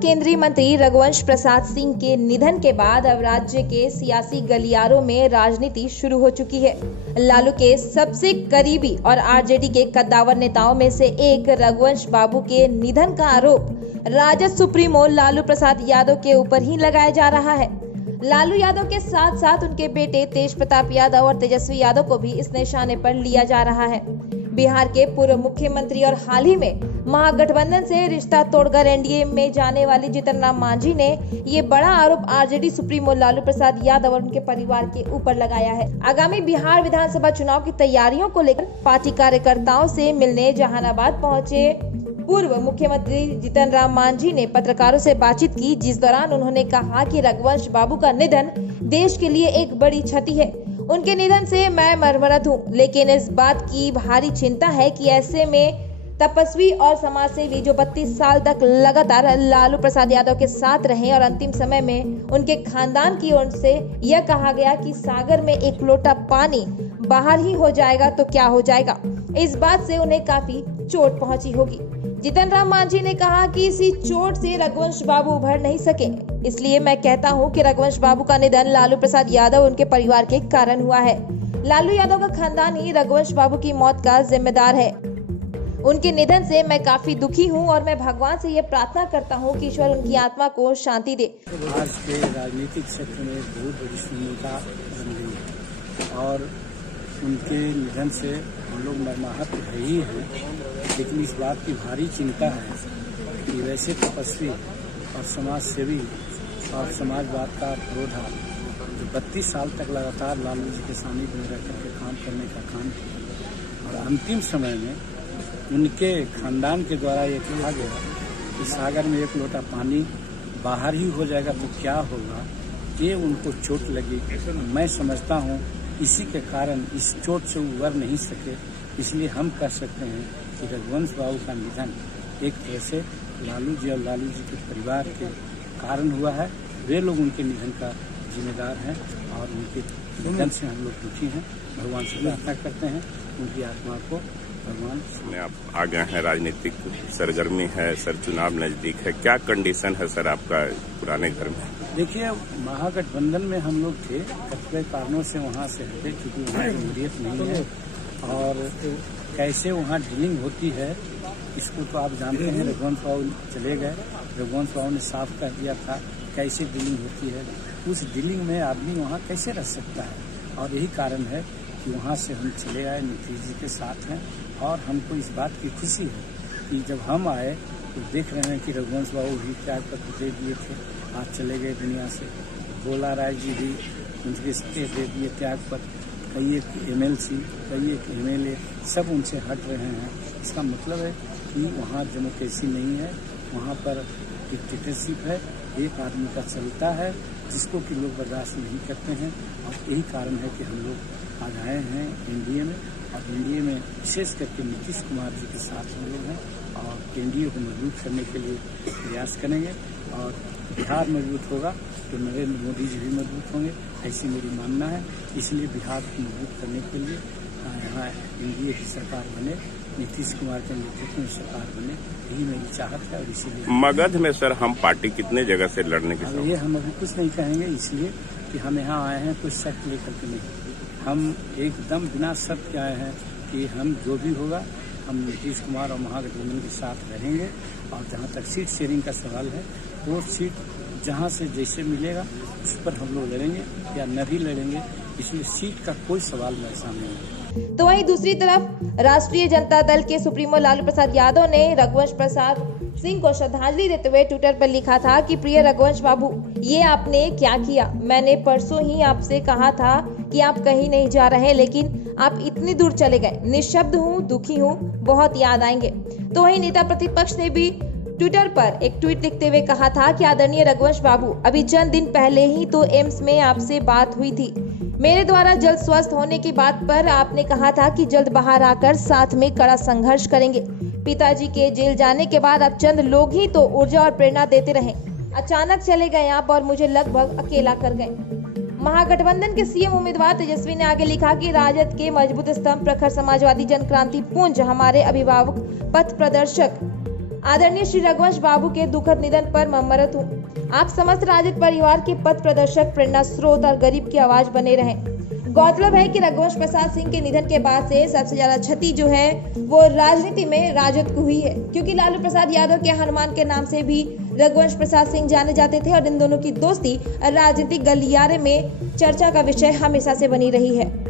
केंद्रीय मंत्री रघुवंश प्रसाद सिंह के निधन के बाद अब राज्य के सियासी गलियारों में राजनीति शुरू हो चुकी है। लालू के सबसे करीबी और आरजेडी के कद्दावर नेताओं में से एक रघुवंश बाबू के निधन का आरोप राजद सुप्रीमो लालू प्रसाद यादव के ऊपर ही लगाया जा रहा है। लालू यादव के साथ साथ उनके बेटे तेज प्रताप यादव और तेजस्वी यादव को भी इस निशाने पर लिया जा रहा है। बिहार के पूर्व मुख्यमंत्री और हाल ही में महागठबंधन से रिश्ता तोड़कर एनडीए में जाने वाली जीतन राम मांझी ने ये बड़ा आरोप आरजेडी सुप्रीमो लालू प्रसाद यादव और उनके परिवार के ऊपर लगाया है। आगामी बिहार विधानसभा चुनाव की तैयारियों को लेकर पार्टी कार्यकर्ताओं से मिलने जहानाबाद पहुंचे पूर्व मुख्यमंत्री जीतन राम मांझी ने पत्रकारों से बातचीत की, जिस दौरान उन्होंने कहा कि रघुवंश बाबू का निधन देश के लिए एक बड़ी क्षति है। उनके निधन से मैं मरमरत हूँ, लेकिन इस बात की भारी चिंता है कि ऐसे में तपस्वी और समाजसेवी जो 32 साल तक लगातार लालू प्रसाद यादव के साथ रहे और अंतिम समय में उनके खानदान की ओर से यह कहा गया कि सागर में एक लोटा पानी बाहर ही हो जाएगा तो क्या हो जाएगा, इस बात से उन्हें काफी चोट पहुंची होगी। जीतन राम मांझी ने कहा कि इसी चोट से रघुवंश बाबू उभर नहीं सके, इसलिए मैं कहता हूं कि रघुवंश बाबू का निधन लालू प्रसाद यादव उनके परिवार के कारण हुआ है। लालू यादव का खानदान ही रघुवंश बाबू की मौत का जिम्मेदार है। उनके निधन से मैं काफी दुखी हूं और मैं भगवान से ये प्रार्थना करता हूं कि ईश्वर उनकी आत्मा को शांति दे। आज के राजनीतिक क्षेत्र में बहुत बड़ी शून्यता बन गई है और उनके निधन से हम लोग मर्माहत है ही हैं, लेकिन इस बात की भारी चिंता है कि वैसे तपस्वी और समाज सेवी और समाजवाद का पुरोधा जो 32 साल तक लगातार लालू जी के सानिध्य में रह करके काम करने का काम किया और अंतिम समय में उनके खानदान के द्वारा ये कहा गया कि सागर में एक लोटा पानी बाहर ही हो जाएगा तो क्या होगा, ये उनको चोट लगी। मैं समझता हूँ इसी के कारण इस चोट से उबर नहीं सके, इसलिए हम कह सकते हैं कि रघुवंश बाबू का निधन एक तरह से लालू जी और लालू जी के परिवार के कारण हुआ है। वे लोग उनके निधन का जिम्मेदार हैं और उनके निधन से हम लोग दुखी हैं। भगवान से प्रार्थना करते हैं उनकी आत्मा को भगवान। आप आ गए हैं, राजनीतिक सरगर्मी है, सर चुनाव नजदीक है, क्या कंडीशन है सर आपका पुराने घर में? देखिए, महागठबंधन में हम लोग थे, कतिपय कारणों से वहाँ से हटे क्योंकि वहाँ जमहूरियत नहीं है और कैसे वहाँ डीलिंग होती है इसको तो आप जानते हैं। रघुवंश बाबू चले गए, रघुवंश बाबू ने साफ कर दिया था कैसे डीलिंग होती है। उस डीलिंग में आदमी वहाँ कैसे रह सकता है और यही कारण है कि वहाँ से हम चले आए, नीतीश जी के साथ हैं और हमको इस बात की खुशी है कि जब हम आए तो देख रहे हैं कि रघुवंश बाबू भी त्याग पत्र दे दिए थे, आज चले गए दुनिया से। भोला राय जी भी उनके दे दिए त्याग पत्र, कई एक MLC, कई एक MLA सब उनसे हट रहे हैं। इसका मतलब है कि वहाँ डेमोक्रेसी नहीं है, वहाँ पर डिक्टेटरशिप है, एक आदमी का चलता है जिसको कि लोग बर्दाश्त नहीं करते हैं और यही कारण है कि हम लोग आज आए हैं एनडीए में और एनडीए में विशेष करके नीतीश कुमार जी के साथ हम लोग हैं और एनडीए को मजबूत करने के लिए प्रयास करेंगे और बिहार मजबूत होगा तो नरेंद्र मोदी जी भी मजबूत होंगे, ऐसी मेरी मानना है। इसलिए बिहार को मजबूत करने के लिए यहाँ एनडीए की सरकार बने, नीतीश कुमार के नेतृत्व में सरकार बने, यही मेरी चाहत है। और इसीलिए मगध में सर हम पार्टी कितने जगह से लड़ने के ये हम अभी कुछ नहीं कहेंगे, इसलिए कि हम यहाँ आए हैं कुछ शर्त लेकर के नहीं, हम एकदम बिना शर्त के आए हैं कि हम जो भी होगा हम नीतीश कुमार और महागठबंधन के साथ रहेंगे और जहाँ तक सीट शेयरिंग का सवाल है वो सीट जहाँ से जैसे मिलेगा उस पर हम लोग लड़ेंगे या न भी लड़ेंगे, इसलिए सीट का कोई सवाल मेरे सामने नहीं है। तो वहीं दूसरी तरफ राष्ट्रीय जनता दल के सुप्रीमो लालू प्रसाद यादव ने रघुवंश प्रसाद सिंह को श्रद्धांजलि देते हुए ट्विटर पर लिखा था कि प्रिय रघुवंश बाबू, ये आपने क्या किया। मैंने परसों ही आपसे कहा था कि आप कहीं नहीं जा रहे, लेकिन आप इतनी दूर चले गए। निःशब्द हूँ, दुखी हूँ, बहुत याद आएंगे। तो वहीं नेता प्रतिपक्ष ने भी ट्विटर पर एक ट्वीट लिखते हुए कहा था कि आदरणीय रघुवंश बाबू, अभी चंद दिन पहले ही तो एम्स में आपसे बात हुई थी। मेरे द्वारा जल्द स्वस्थ होने की बात पर आपने कहा था कि जल्द बाहर आकर साथ में कड़ा संघर्ष करेंगे। पिताजी के जेल जाने के बाद अब चंद लोग ही तो ऊर्जा और प्रेरणा देते रहे, अचानक चले गए आप और मुझे लगभग अकेला कर गए। महागठबंधन के सीएम उम्मीदवार तेजस्वी ने आगे लिखा कि राजद के मजबूत स्तंभ प्रखर समाजवादी जन क्रांति पुंज हमारे अभिभावक पथ प्रदर्शक आदरणीय श्री रघुवंश बाबू के दुखद निधन पर ममरत हूँ। आप समस्त राजद परिवार के पथ प्रदर्शक, प्रेरणा स्रोत और गरीब की आवाज बने रहें। गौरतलब है कि रघुवंश प्रसाद सिंह के निधन के बाद से सबसे ज्यादा क्षति जो है वो राजनीति में राजद को हुई है, क्योंकि लालू प्रसाद यादव के हनुमान के नाम से भी रघुवंश प्रसाद सिंह जाने जाते थे और इन दोनों की दोस्ती राजनीतिक गलियारे में चर्चा का विषय हमेशा से बनी रही है।